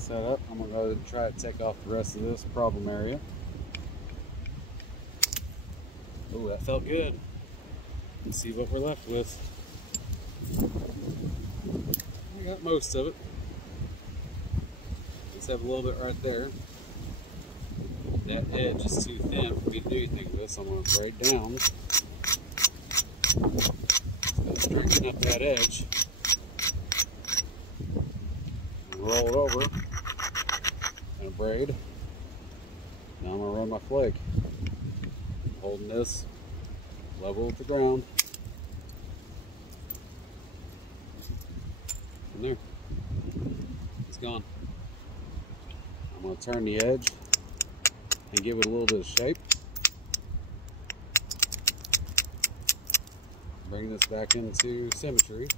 set up. I'm going to go ahead and try to take off the rest of this problem area. Oh, that felt good. Let's see what we're left with. I got most of it. Let's have a little bit right there. That edge is too thin for me to do anything with this. I'm going to braid down. Let's strengthen up that edge. And roll it over. And braid. Now I'm going to run my flake. Holding this level with the ground. And there. It's gone. I'm going to turn the edge and give it a little bit of shape. Bring this back into symmetry.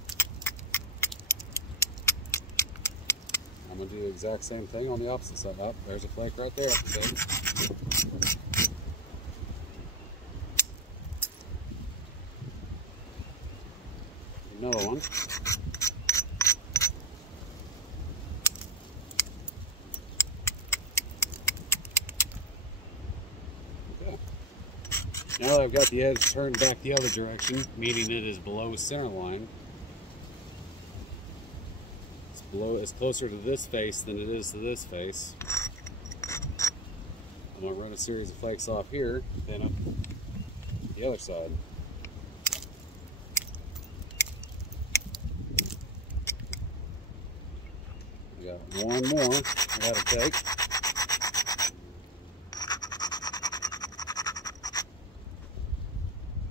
I'm going to do the exact same thing on the opposite side. Oh, there's a flake right there. Another one. Okay. Now that I've got the edge turned back the other direction, meaning it is below center line, it's closer to this face than it is to this face. I'm going to run a series of flakes off here, then up the other side. We got one more I gotta take.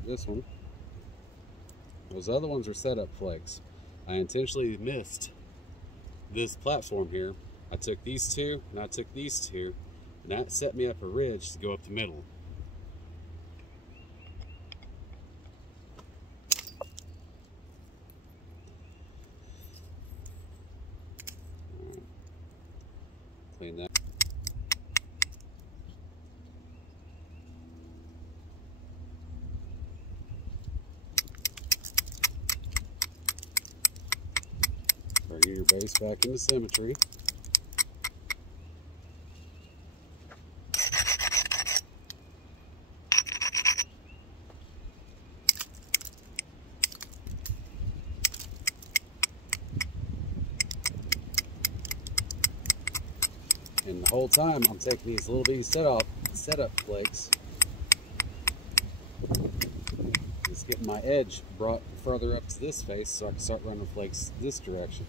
This one. Those other ones are setup flakes. I intentionally missed this platform here. I took these two and I took these two, and that set me up a ridge to go up the middle. Right. Clean that. Bring your base back into symmetry. And the whole time I'm taking these little bitty setup flakes. Just getting my edge brought further up to this face so I can start running flakes this direction.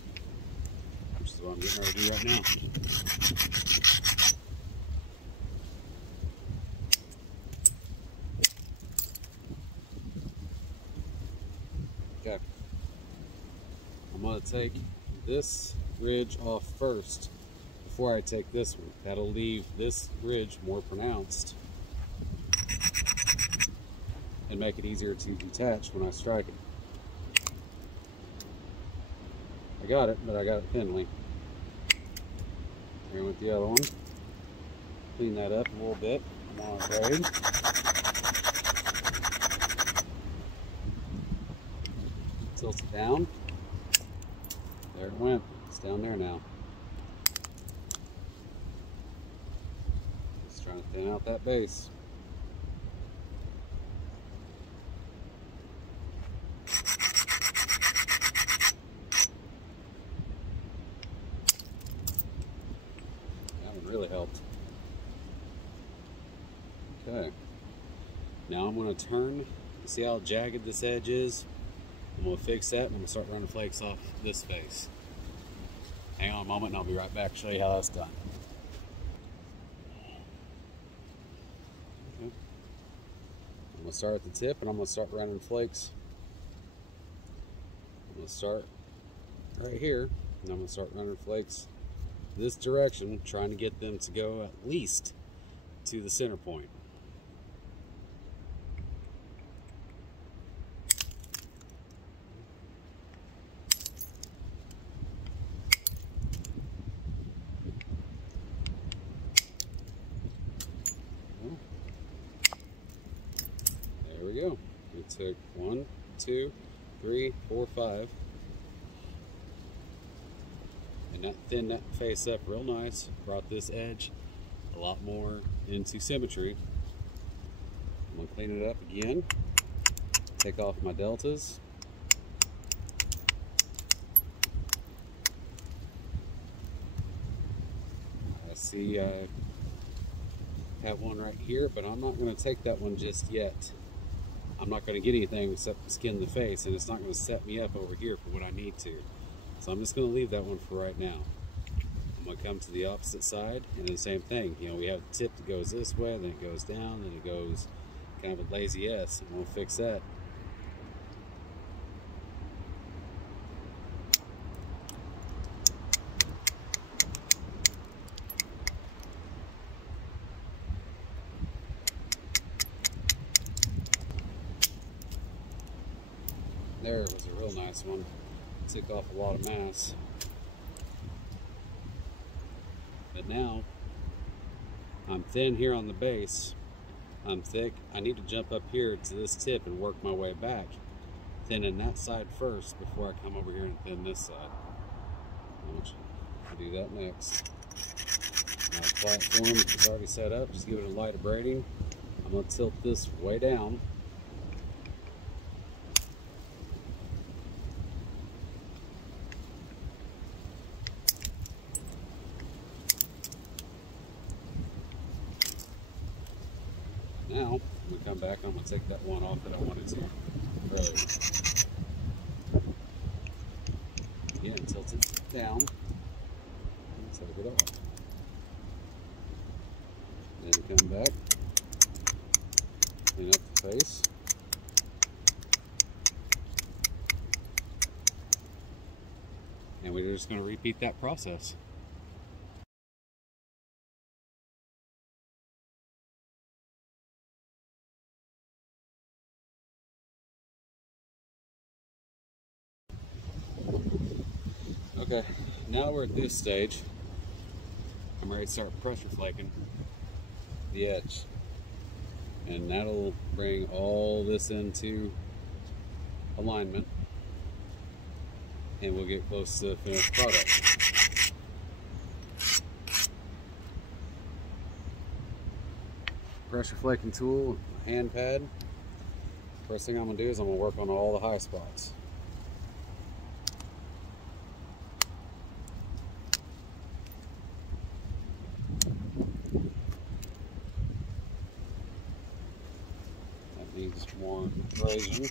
Which is what I'm getting ready to do right now. Okay. I'm going to take this ridge off first before I take this one. That'll leave this ridge more pronounced and make it easier to detach when I strike it. I got it, but I got it thinly. Here with the other one. Clean that up a little bit. I'm on a braid. Tilt it down. There it went. It's down there now. Just trying to thin out that base. Really helped. Okay. Now I'm going to turn. See how jagged this edge is? I'm going to fix that and I'm going to start running flakes off this face. Hang on a moment and I'll be right back to show you how that's done. Okay. I'm going to start at the tip and I'm going to start running flakes. I'm going to start right here and I'm going to start running flakes this direction, trying to get them to go at least to the center point. There we go. We took 1, 2, 3, 4, 5. and that thinned that face up real nice. Brought this edge a lot more into symmetry. I'm gonna clean it up again. Take off my deltas. I see I have one right here, but I'm not going to take that one just yet. I'm not going to get anything except skin the face, and it's not going to set me up over here for what I need to. So I'm just going to leave that one for right now. I'm going to come to the opposite side, and the same thing. You know, we have the tip that goes this way, then it goes down, then it goes kind of a lazy S, and we'll fix that. There was a real nice one. Took off a lot of mass. But now, I'm thin here on the base. I'm thick. I need to jump up here to this tip and work my way back. Thinning that side first before I come over here and thin this side. I'll do that next. My platform is already set up. Just give it a light abrading. I'm going to tilt this way down. Now, when we come back, I'm going to take that one off that I wanted to earlier. Again, tilt it down and take it off. Then come back, clean up the face. And we're just going to repeat that process. Okay, now we're at this stage. I'm ready to start pressure flaking the edge. And that'll bring all this into alignment. And we'll get close to the finished product. Pressure flaking tool, hand pad. First thing I'm going to do is I'm going to work on all the high spots. Needs more abrasion.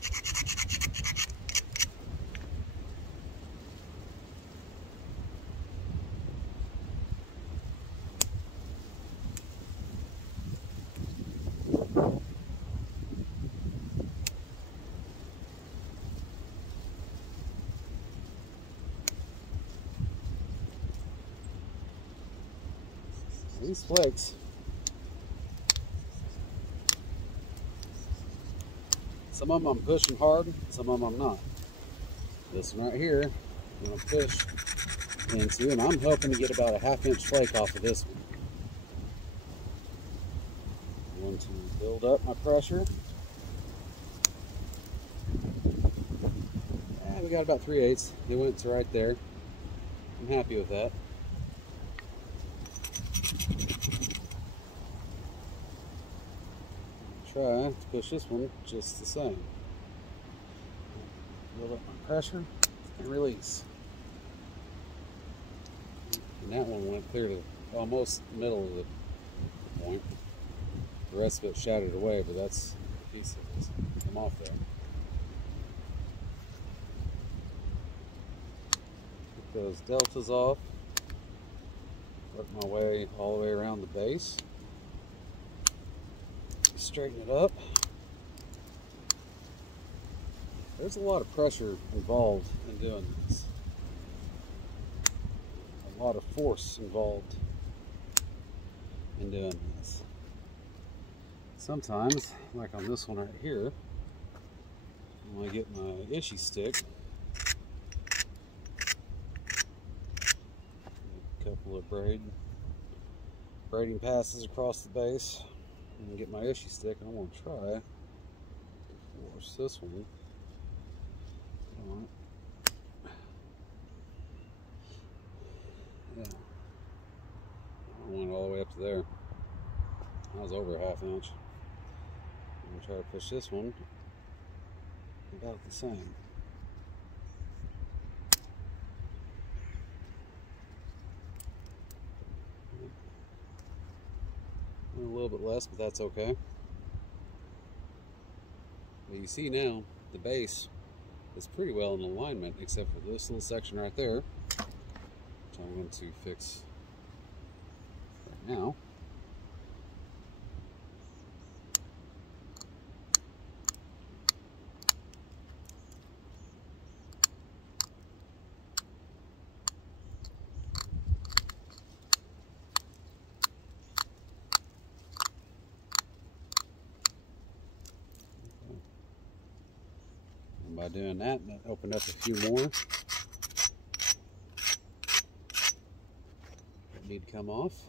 These flakes, some of them I'm pushing hard, some of them I'm not. This one right here, I'm going to push into, and I'm hoping to get about a ½ inch flake off of this one. I'm going to build up my pressure. And we got about 3/8. It went to right there. I'm happy with that. Try to push this one just the same. Build up my pressure and release. And that one went clear to almost the middle of the point. The rest of it shattered away, but that's a piece of it. Come off there. Get those deltas off. Work my way all the way around the base. Straighten it up. There's a lot of pressure involved in doing this. A lot of force involved in doing this. Sometimes, like on this one right here, I'm going to get my ishy stick, a couple of braiding passes across the base. And get my ishy stick, and I'm going to try to force this one on. to there. That was over a ½ inch. I'm gonna try to push this one about the same. A little bit less, but that's okay. But you see now, the base is pretty well in alignment, except for this little section right there, which I'm going to fix right now. By doing that, that opened up a few more that need to come off.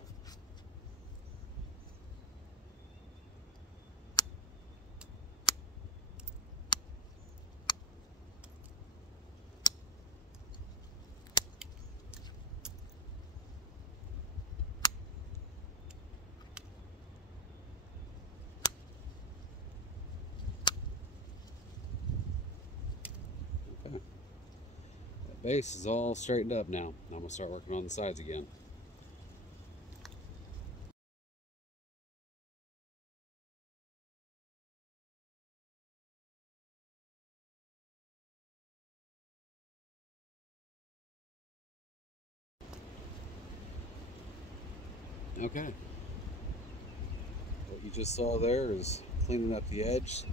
Base is all straightened up now. I'm going to start working on the sides again. Okay. What you just saw there is cleaning up the edge,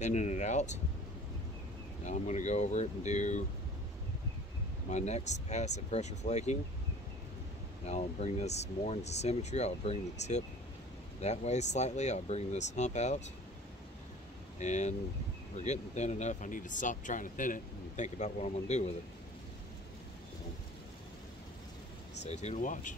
thinning it out. Now I'm going to go over it and do my next pass of pressure flaking. Now I'll bring this more into symmetry. I'll bring the tip that way slightly. I'll bring this hump out. And we're getting thin enough. I need to stop trying to thin it and think about what I'm going to do with it. So, stay tuned and watch.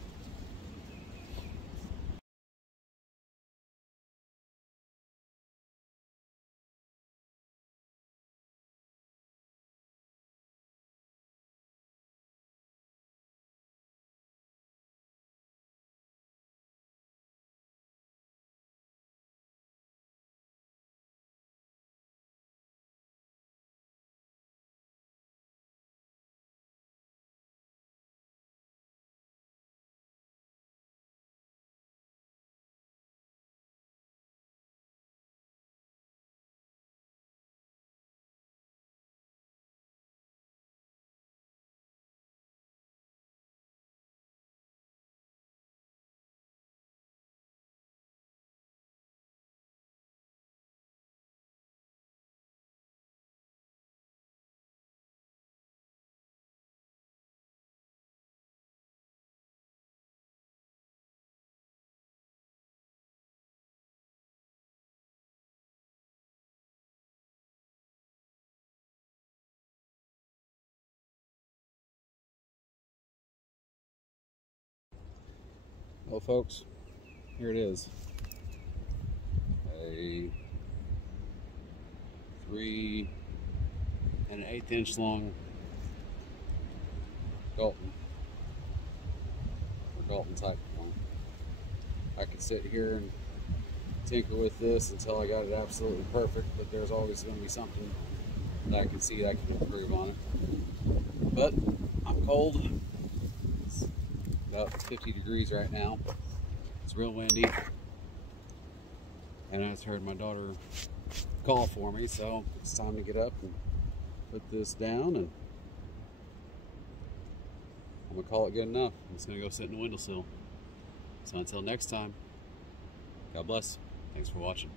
Well, folks, here it is. A 3 1/8 inch long Dalton, or Dalton type one. I could sit here and tinker with this until I got it absolutely perfect, but there's always going to be something that I can see I can improve on it. But I'm cold. It's about 50 degrees right now. It's real windy. And I just heard my daughter call for me, so it's time to get up and put this down, and I'm gonna call it good enough. I'm just gonna go sit in the windowsill. So until next time, God bless. Thanks for watching.